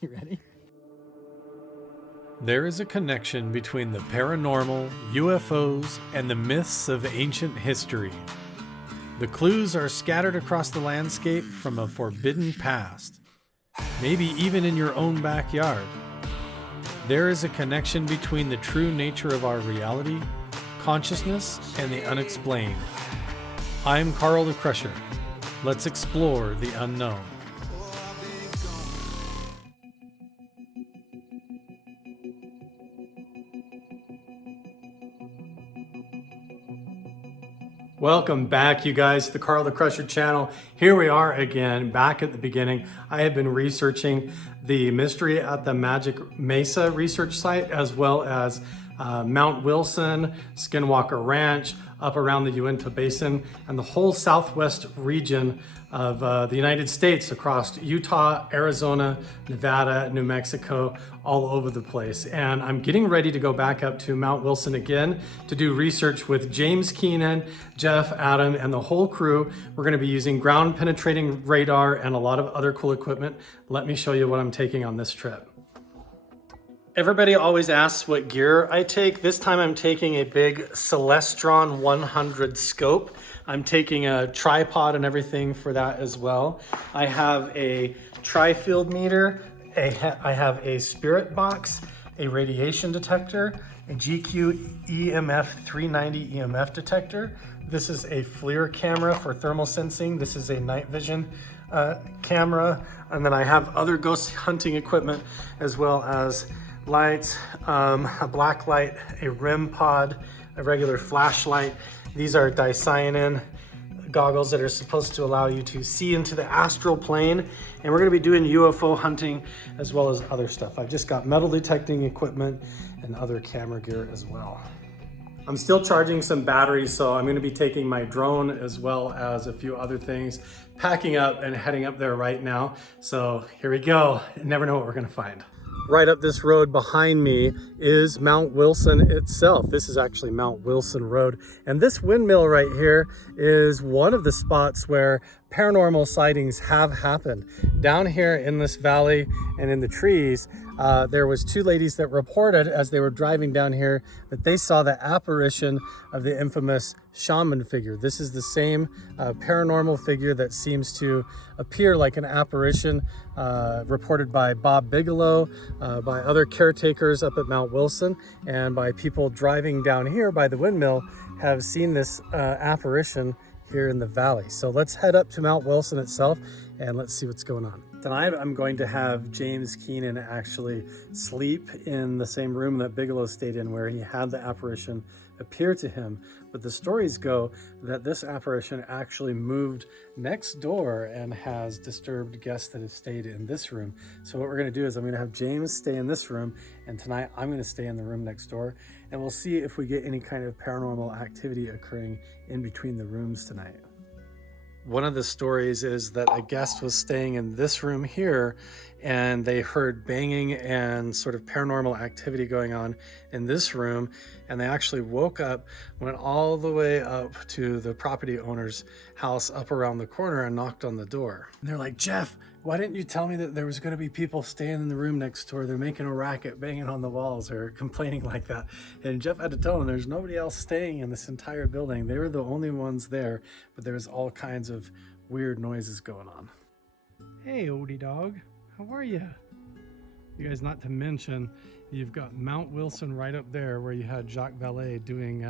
You ready? There is a connection between the paranormal, UFOs, and the myths of ancient history. The clues are scattered across the landscape from a forbidden past, maybe even in your own backyard. There is a connection between the true nature of our reality, consciousness, and the unexplained. I'm Carl the Crusher. Let's explore the unknown. Welcome back, you guys, to the Carl the Crusher channel. Here we are again, back at the beginning. I have been researching the mystery at the Magic Mesa research site, as well as Mount Wilson, Skinwalker Ranch, up around the Uinta Basin, and the whole southwest region of the United States, across Utah, Arizona, Nevada, New Mexico, all over the place. And I'm getting ready to go back up to Mount Wilson again to do research with James Keenan, Jeff, Adam, and the whole crew. We're gonna be using ground penetrating radar and a lot of other cool equipment. Let me show you what I'm taking on this trip. Everybody always asks what gear I take. This time I'm taking a big Celestron 100 scope. I'm taking a tripod and everything for that as well. I have a tri-field meter. I have a spirit box, a radiation detector, a GQ EMF 390 EMF detector. This is a FLIR camera for thermal sensing. This is a night vision camera. And then I have other ghost hunting equipment, as well as lights, a black light, a REM pod, a regular flashlight. These are dicyanin goggles that are supposed to allow you to see into the astral plane. And we're gonna be doing UFO hunting as well as other stuff. I've just got metal detecting equipment and other camera gear as well. I'm still charging some batteries, so I'm gonna be taking my drone as well as a few other things, packing up and heading up there right now. So here we go. You never know what we're gonna find. Right up this road behind me is Mount Wilson itself. This is actually Mount Wilson Road. And this windmill right here is one of the spots where paranormal sightings have happened. Down here in this valley and in the trees, there was two ladies that reported as they were driving down here that they saw the apparition of the infamous shaman figure. This is the same paranormal figure that seems to appear like an apparition reported by Bob Bigelow, by other caretakers up at Mount Wilson, and by people driving down here by the windmill have seen this apparition here in the valley. So let's head up to Mount Wilson itself and let's see what's going on. Tonight I'm going to have James Keenan actually sleep in the same room that Bigelow stayed in, where he had the apparition appear to him. But the stories go that this apparition actually moved next door and has disturbed guests that have stayed in this room. So what we're gonna do is I'm gonna have James stay in this room, and tonight I'm gonna stay in the room next door, and we'll see if we get any kind of paranormal activity occurring in between the rooms tonight. One of the stories is that a guest was staying in this room here and they heard banging and sort of paranormal activity going on in this room, and they actually woke up, went all the way up to the property owner's house up around the corner and knocked on the door. And they're like, "Jeff, why didn't you tell me that there was going to be people staying in the room next door? They're making a racket, banging on the walls or complaining like that." And Jeff had to tell them there's nobody else staying in this entire building. They were the only ones there, but there was all kinds of weird noises going on. Hey, oldie dog. How are you? You guys, not to mention, you've got Mount Wilson right up there where you had Jacques Vallee doing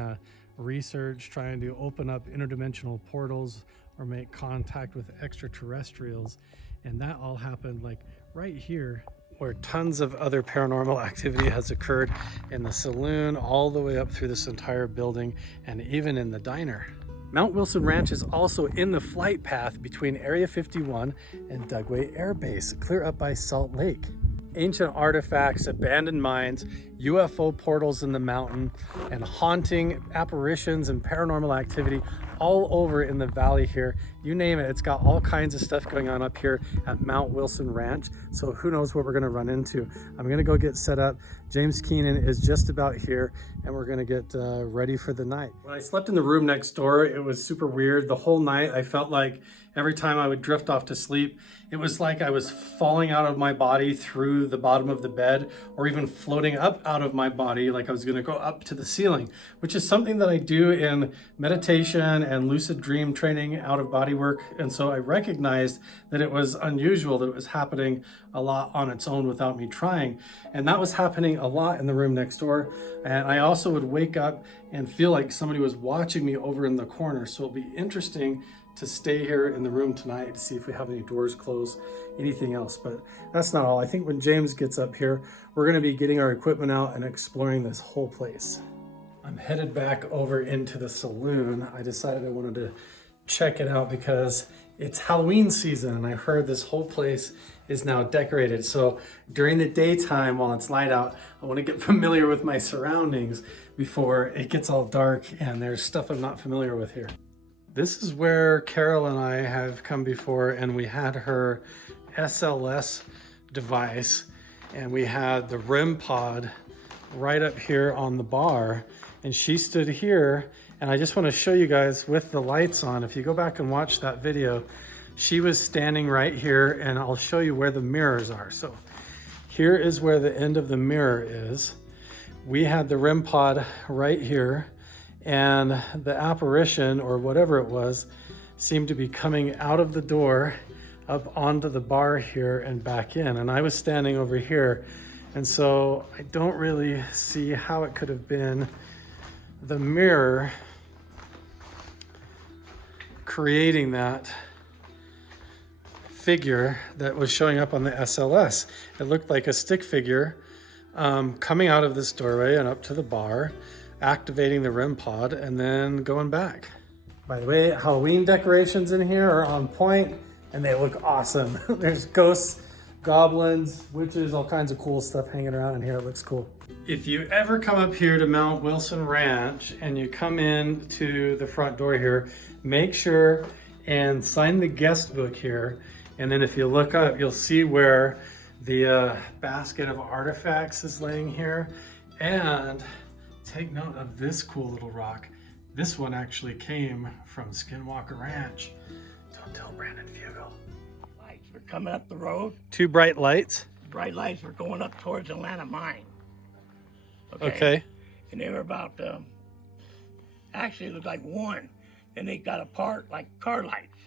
research, trying to open up interdimensional portals or make contact with extraterrestrials. And that all happened like right here, where tons of other paranormal activity has occurred in the saloon, all the way up through this entire building, and even in the diner. Mount Wilson Ranch is also in the flight path between Area 51 and Dugway Air Base, clear up by Salt Lake. Ancient artifacts, abandoned mines, UFO portals in the mountain, and haunting apparitions and paranormal activity all over in the valley here. You name it, it's got all kinds of stuff going on up here at Mount Wilson Ranch. So who knows what we're gonna run into. I'm gonna go get set up. James Keenan is just about here, and we're gonna get ready for the night. When I slept in the room next door, it was super weird. The whole night I felt like every time I would drift off to sleep, it was like I was falling out of my body through the bottom of the bed, or even floating up out of my body like I was going to go up to the ceiling, which is something that I do in meditation and lucid dream training, out of body work. And so I recognized that it was unusual, that it was happening a lot on its own without me trying. And that was happening a lot in the room next door. And I also would wake up and feel like somebody was watching me over in the corner. So it'll be interesting to stay here in the room tonight to see if we have any doors closed, anything else. But that's not all. I think when James gets up here, we're going to be getting our equipment out and exploring this whole place. I'm headed back over into the saloon. I decided I wanted to check it out because it's Halloween season, and I heard this whole place is now decorated. So during the daytime, while it's light out, I want to get familiar with my surroundings before it gets all dark and there's stuff I'm not familiar with here. This is where Carol and I have come before, and we had her SLS device, and we had the REM pod right up here on the bar, and she stood here. And I just want to show you guys with the lights on. If you go back and watch that video, she was standing right here, and I'll show you where the mirrors are. So here is where the end of the mirror is. We had the REM pod right here, and the apparition, or whatever it was, seemed to be coming out of the door up onto the bar here and back in. And I was standing over here, and so I don't really see how it could have been the mirror creating that figure that was showing up on the SLS. It looked like a stick figure coming out of this doorway and up to the bar, activating the REM pod, and then going back. By the way, Halloween decorations in here are on point, and they look awesome. There's ghosts, goblins, witches, all kinds of cool stuff hanging around in here. It looks cool. If you ever come up here to Mount Wilson Ranch and you come in to the front door here, make sure and sign the guest book here. And then if you look up, you'll see where the basket of artifacts is laying here. And take note of this cool little rock. This one actually came from Skinwalker Ranch. Don't tell Brandon Fugel. Lights were coming up the road. Two bright lights? Bright lights were going up towards Atlanta Mine. Okay. And they were about, actually it looked like one. Then they got apart like car lights,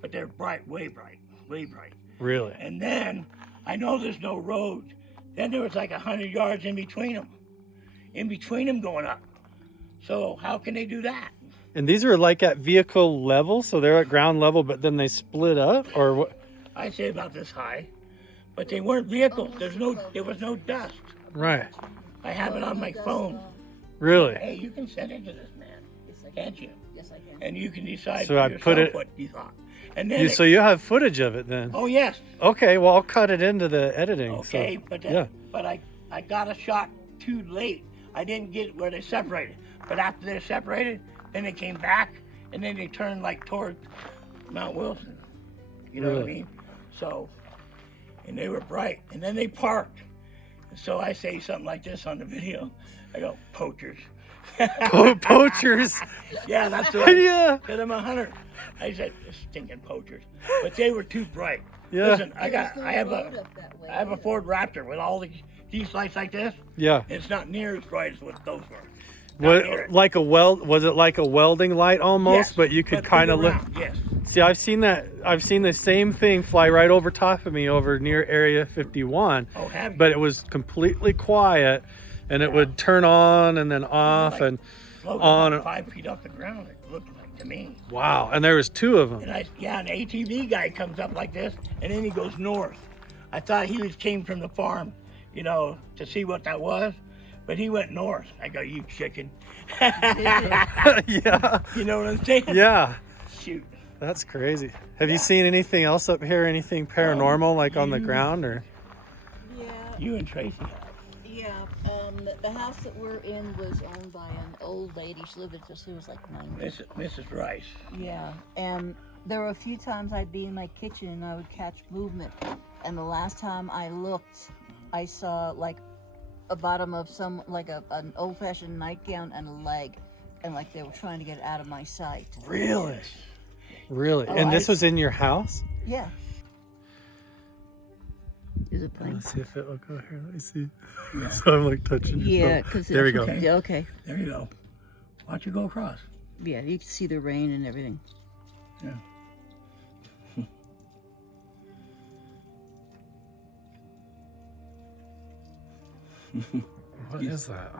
but they're bright, way bright, way bright. Really? And then, I know there's no road. Then there was like 100 yards in between them going up. So how can they do that? And these are like at vehicle level, so they're at ground level, but then they split up, or what? I'd say about this high, but they weren't vehicles. There was no dust. Right. I have it on my phone. Really? Hey, you can send it to this man, can't you? Yes, I can. And you can decide So for I yourself put it- what you thought. And then So you have footage of it then? oh yes. Okay, well I'll cut it into the editing. Okay, so, but yeah. but I got a shot too late. I didn't get where they separated. But after they separated, then they came back, and then they turned like toward Mount Wilson. You know what I Really? mean? So, and they were bright. And then they parked. And so I say something like this on the video. I go, poachers. Poachers. Yeah, that's what Yeah. because I'm a hunter. I said, stinking poachers. But they were too bright. Yeah. Listen, I have a Ford Raptor with all these lights like this. Yeah. It's not near as bright as what those were. Was it like a welding light almost? Yes, But you could kind of look. around, yes. See, I've seen that. I've seen the same thing fly right over top of me over near Area 51. Oh, have you? But it was completely quiet, and it would turn on and then off Like and floating on. about 5 feet off the ground, it looked like to me. Wow! And there was two of them. And an ATV guy comes up like this, and then he goes north. I thought came from the farm, to see what that was, but he went north. I go, you chicken. Yeah. You know what I'm saying? Yeah. Shoot. That's crazy. Have you seen anything else up here? Anything paranormal, like on the ground, or? Yeah, You and Tracy have. yeah. The house that we're in was owned by an old lady. She lived until she was like 90. Mrs. Rice. Yeah, and there were a few times I'd be in my kitchen and I would catch movement. And the last time I looked, I saw like a bottom of an old-fashioned nightgown and a leg, and like they were trying to get it out of my sight. Really? Really? Oh, And this was in your house? Yeah. Is it playing? Let's see if it will go here. Let me see. So I'm like touching your Yeah, phone. because There we go. okay. Yeah, okay. There you go. Watch it go across. Yeah, you can see the rain and everything. Yeah. What is that?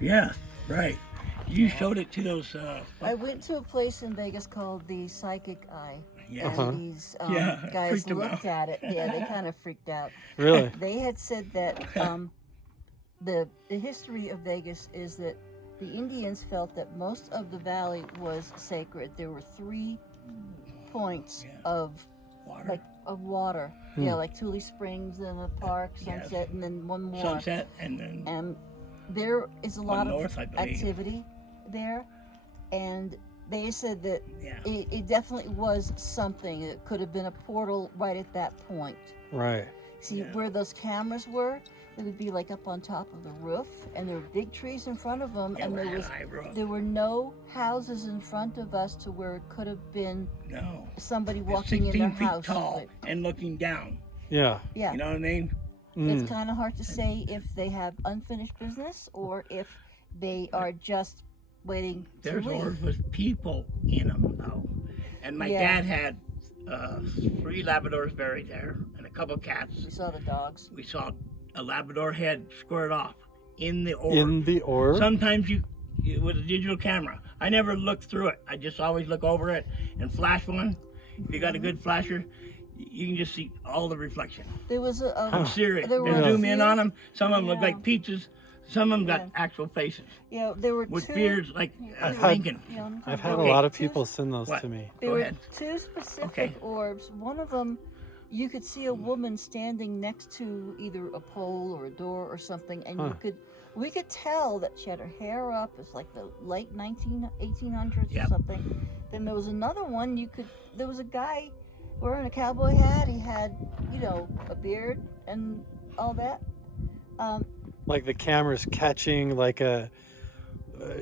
Yeah, right. You showed it to those. I went to a place in Vegas called the Psychic Eye. Yeah. And these Yeah, guys freaked 'em looked out. at it. Yeah, they kind of freaked out. Really? They had said that the history of Vegas is that the Indians felt that most of the valley was sacred. There were 3 points of Water. water. Yeah, like Tule Springs and a park, Sunset, and then one more. Sunset, and then And there is a lot north, I of believe. activity there, and they said that yeah. it definitely was something. It could have been a portal right at that point. Right. See, Yeah. where those cameras were, they would be like up on top of the roof, and there were big trees in front of them, Yeah, and we there had was a high roof. there were no houses in front of us to where it could have been No. somebody It's walking in 16 their feet house. tall But, and looking down. Yeah. yeah, You know what I mean? it's kind of hard to say if they have unfinished business or if they are just waiting to There's leave. orbs with people in them, though. And my Yeah. dad had 3 Labradors buried there and a couple cats. We saw the dogs. We saw a Labrador head squared off in the orb. In the orb? Sometimes you with a digital camera. I never looked through it. I just always look over it and flash one. If you got a good flasher, you can just see all the reflection. There was a I'm serious. There They were a zoom in few- on them. Some of them look Yeah. like pizzas. Some of them got Yeah. actual faces yeah, there were with 2 beards like I've had- Lincoln. Yeah, I've had Okay. a lot of 2 people send those What? to me. There Go were ahead. 2 specific Okay. orbs. One of them, you could see a woman standing next to either a pole or a door or something, and we could tell that she had her hair up. It's like the late 1800s or Yep. something. Then there was another one. There was a guy wearing a cowboy hat. He had, a beard and all that. Like the camera's catching like a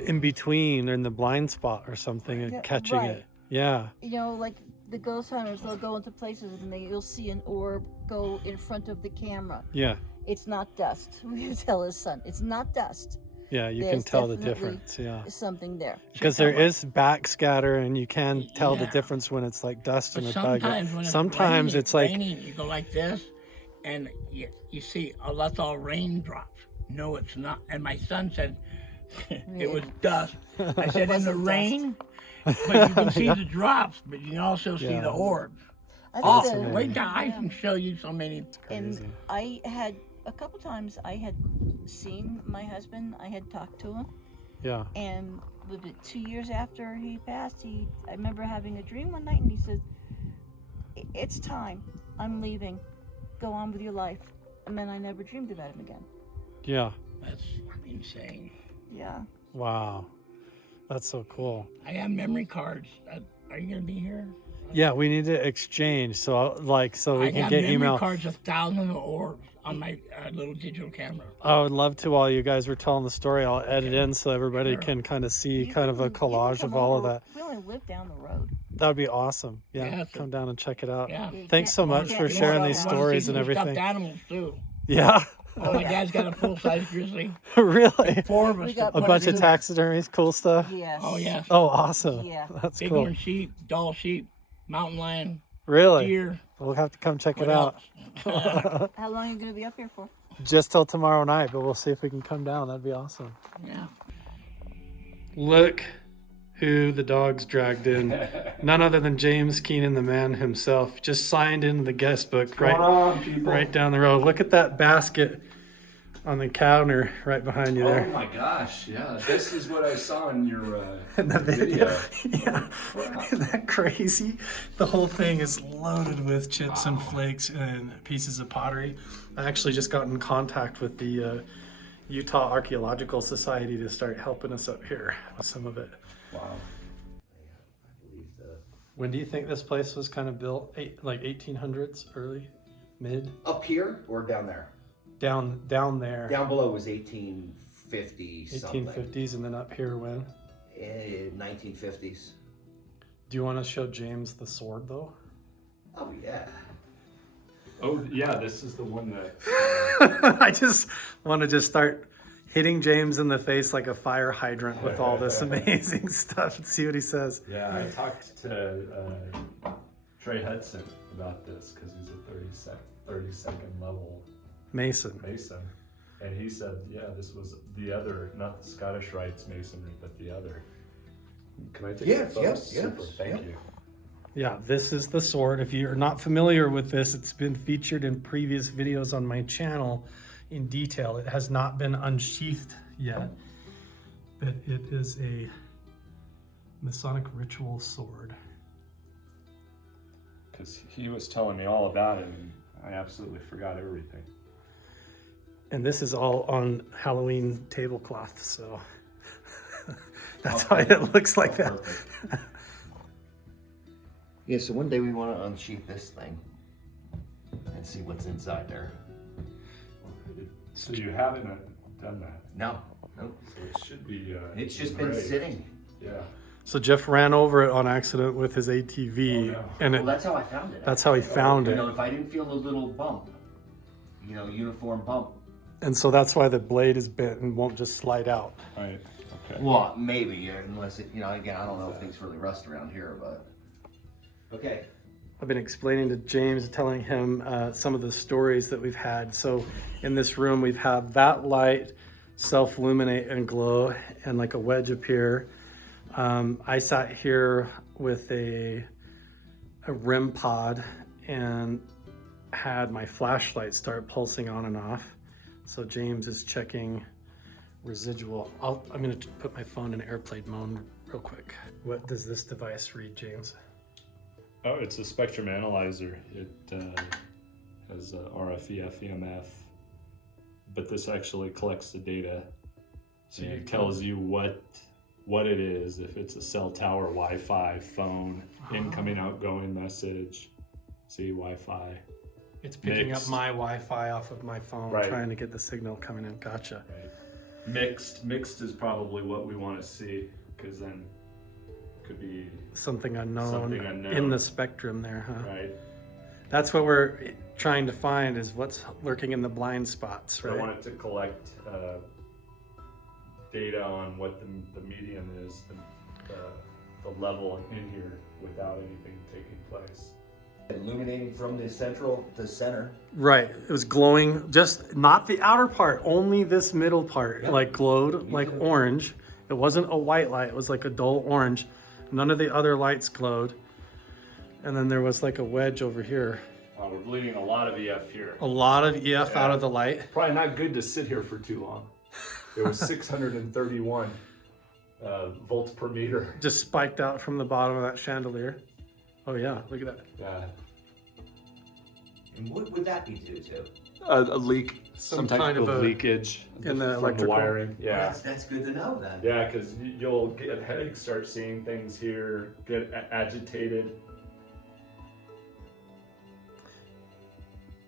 in between or in the blind spot or something and Yeah, catching right. it. Yeah. Like the ghost hunters, they'll go into places and you'll see an orb go in front of the camera. Yeah. It's not dust. We would tell his son, it's not dust. Yeah, you can There's tell the definitely difference. Yeah. something there. Because there is backscatter and you can tell the Yeah. difference when it's like dust But and a bug. sometimes when Sometimes it's like raining, you go like this, and you see, oh, that's all raindrops. No, it's not. And my son said it was dust. I said in the wasn't rain, but you can see the drops, but you can also see Yeah. the orbs. I think Awesome. that- Wait till I can show you so many. and crazy. I had a couple times I had seen my husband. I had talked to him, Yeah. and was it 2 years after he passed? I remember having a dream one night, and he said, "It's time. I'm leaving. Go on with your life." And then I never dreamed about him again. Yeah. That's insane. Yeah. Wow. That's so cool. I have memory cards. Are you gonna be here? Yeah, we need to exchange so we I can have get memory email. cards of thousands of orbs on my little digital camera. I would love to while you guys were telling the story. I'll edit in so everybody Sure. can kind of see You kind of a can- you can collage come of all of over. that. We only live down the road. That would be awesome. Yeah, Yeah, so- come down and check it out. Yeah. Thanks so much for sharing these stories and Stuffed everything. animals too. Yeah, Oh, my dad's got a full-size grizzly. really. 4 of us. We got to A put bunch it of in. taxidermies, cool stuff. Yes. Oh yeah. Oh, awesome. Yeah. That's cool. Bighorn sheep, Dall sheep, mountain lion, Really? deer. We'll have to come check it What out. else? How long are you going to be up here for? Just till tomorrow night, but we'll see if we can come down. That'd be awesome. Yeah. Look who the dogs dragged in. None other than James Keenan, the man himself, just signed into the guest book right down the road. Look at that basket on the counter right behind you Oh there. my gosh, yeah. This is what I saw in your In the video. video. Yeah. Wow. Isn't that crazy? The whole thing is loaded with chips and flakes and pieces of pottery. I actually just got in contact with the Utah Archaeological Society to start helping us up here with some of it. Wow. I believe the When do you think this place was kind of built? Like 1800s, early, mid? up here or down there? Down there. Down below was 1850 something. 1850s, and then up here when? 1950s. Do you want to show James the sword though? Oh yeah. Oh yeah, this is the one that. I just want to just start hitting James in the face like a fire hydrant with all this amazing stuff and see what he says. Yeah, I talked to Trey Hudson about this because he's a 32nd level Mason. And he said, yeah, this was the other, not the Scottish Rites Masonry, but the other. Can I take a photo? Yes. Super, thank you. Yeah, this is the sword. If you're not familiar with this, it's been featured in previous videos on my channel in detail. It has not been unsheathed yet, but it is a Masonic ritual sword. Because he was telling me all about it and I absolutely forgot everything. And this is all on Halloween tablecloth, so that's why it looks like that. Yeah, so one day we want to unsheath this thing and see what's inside there. So you haven't done that? No. Nope. So it should be. It's just been engraved. sitting. Yeah. So Jeff ran over it on accident with his ATV, Oh, no. and Well, that's how I found it. that's how he found You it. know, if I didn't feel a little bump, uniform bump. And so that's why the blade is bent and won't just slide out. Right. Okay. Well, maybe, unless it, again, I don't know if things really rust around here, but. Okay. I've been explaining to James, telling him some of the stories that we've had. So in this room, we've had that light self-illuminate and glow and like a wedge appear. I sat here with a REM pod and had my flashlight start pulsing on and off. So James is checking residual. I'm gonna put my phone in airplane mode real quick. What does this device read, James? Oh, it's a spectrum analyzer. It has RF, EF, EMF, but this actually collects the data. So it tells you what it is, if it's a cell tower, Wi-Fi, phone, incoming, outgoing message, see Wi-Fi. It's picking Mixed. up my Wi-Fi off of my phone, Right. trying to get the signal coming in. Gotcha. Right. Mixed is probably what we want to see, because then it could be Something unknown, Something unknown. in the spectrum there, huh? right. That's what we're trying to find, is what's lurking in the blind spots, So I right? want it to collect data on what the medium is, the level in here without anything taking place. Illuminating from the central to center. Right. It was glowing, just not the outer part, only this middle part, Yep. like glowed like orange. It wasn't a white light, it was like a dull orange. None of the other lights glowed. And then there was like a wedge over here. We're bleeding a lot of EF here. A lot of EF out of the light. Probably not good to sit here for too long. It was 631 volts per meter. Just spiked out from the bottom of that chandelier. Oh yeah, look at that. Yeah. And what would that be due to? A leak, Some type kind of a- leakage in the from electrical- the wiring. Yeah. That's good to know then. Yeah, because you'll get a headache, start seeing things here, get agitated.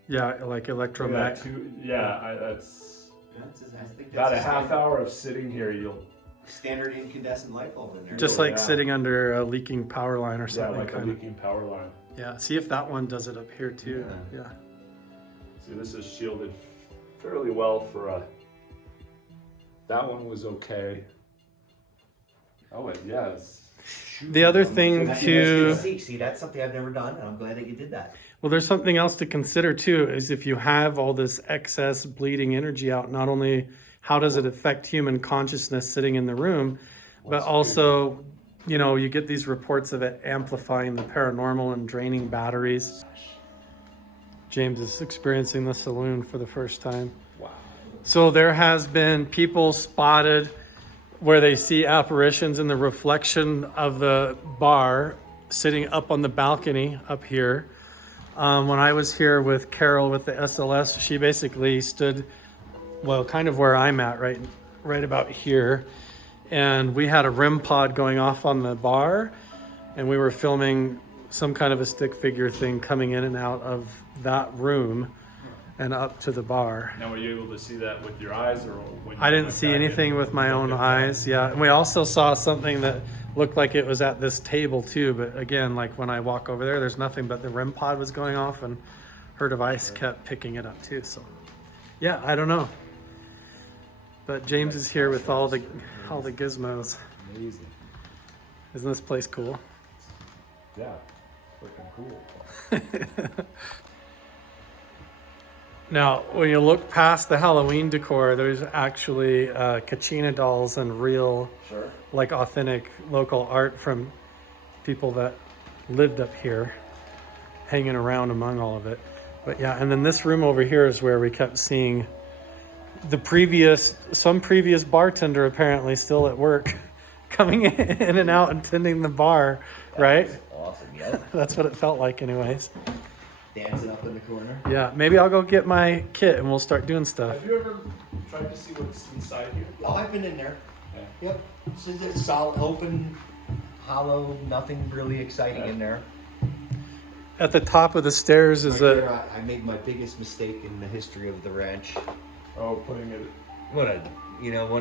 Yeah, like electromagnetic. That's I think about a that's half hour of sitting here. You'll standard incandescent light bulb in there. Just Oh, like yeah. sitting under a leaking power line or yeah, something. like a kind of. leaking power line. Yeah, see if that one does it up here too. Yeah. See, this is shielded fairly well for a. That one was okay. Oh, yes. The other thing That's to, good to see, that's something I've never done, and I'm glad that you did that. well, there's something else to consider too, is if you have all this excess bleeding energy out, not only how does it affect human consciousness sitting in the room, but also, you know, you get these reports of it amplifying the paranormal and draining batteries. James is experiencing the saloon for the first time. Wow. So there has been people spotted where they see apparitions in the reflection of the bar sitting up on the balcony up here. When I was here with Carol with the SLS, she basically stood, well, kind of where I'm at, right about here. And we had a REM pod going off on the bar, and we were filming some kind of a stick figure thing coming in and out of that room. and up to the bar. Now, were you able to see that with your eyes, or when you I didn't went see back in? anything with my own eyes. Yeah, and we also saw something that looked like it was at this table too. But again, like when I walk over there, there's nothing but the REM pod was going off, and her device kept picking it up too. So, yeah, I don't know. But James is here with all the gizmos. Amazing. Isn't this place cool? Yeah, freaking cool. Now, when you look past the Halloween decor, there's actually Kachina dolls and real, like authentic local art from people that lived up here, hanging around among all of it. But yeah, and then this room over here is where we kept seeing some previous bartender apparently still at work, coming in and out and tending the bar, right? Awesome, yeah. That's what it felt like anyways. Dancing up in the corner. Yeah, maybe I'll go get my kit and we'll start doing stuff. Have you ever tried to see what's inside here? Oh, I've been in there. Yeah. Yep. So it's solid, open, hollow, nothing really exciting in there. At the top of the stairs is Right here, I made my biggest mistake in the history of the ranch. Oh, putting it. One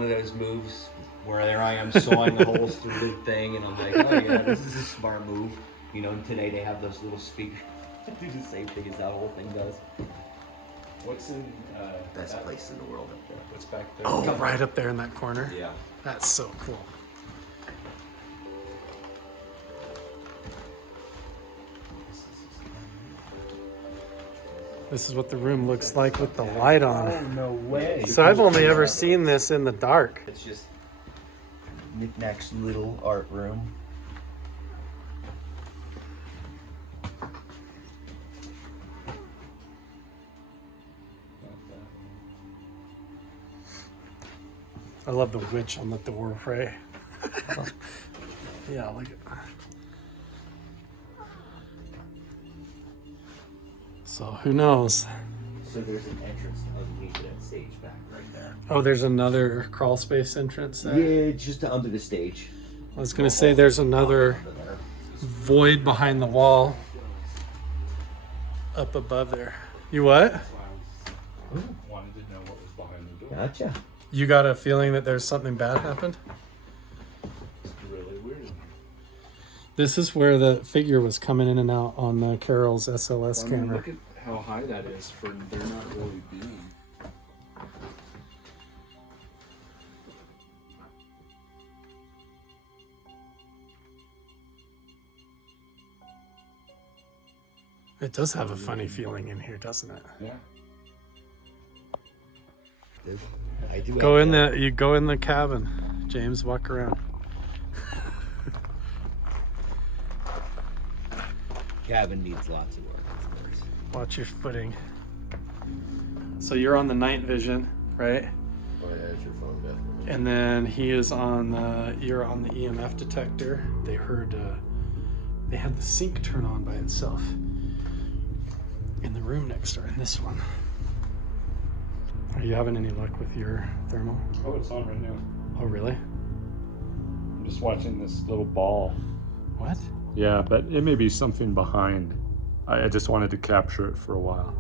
of those moves where there I am sawing the holes through the thing, and I'm like, oh yeah, this is a smart move. And today they have those little speakers that do the same thing as that whole thing does. What's in Best place in the world up there. What's back there? oh, right up there in that corner. Yeah. That's so cool. This is what the room looks like with the light on. Oh, no way. So I've only ever seen this in the dark. It's just knickknack's little art room. I love the witch on the door, right? Yeah, look at that. So who knows? So there's an entrance underneath that stage back right there. Oh, there's another crawl space entrance there. Yeah, just under the stage. I was gonna say there's another void behind the wall up above there. You what? Wanted to know what was behind the door. Gotcha. You got a feeling that there's something bad happened? It's really weird. This is where the figure was coming in and out on Carol's SLS camera. Look at how high that is for there not really being. It does have a funny feeling in here, doesn't it? Yeah. I do Go have in that. you go in the cabin. James, walk around. Cabin needs lots of work, of course. Watch your footing. So you're on the night vision, right? Oh yeah, it's your phone, definitely. And then he is on you're on the EMF detector. They heard they had the sink turn on by itself in the room next door, in this one. Are you having any luck with your thermal? Oh, it's on right now. Oh, really? I'm just watching this little ball. What? Yeah, but it may be something behind. I just wanted to capture it for a while.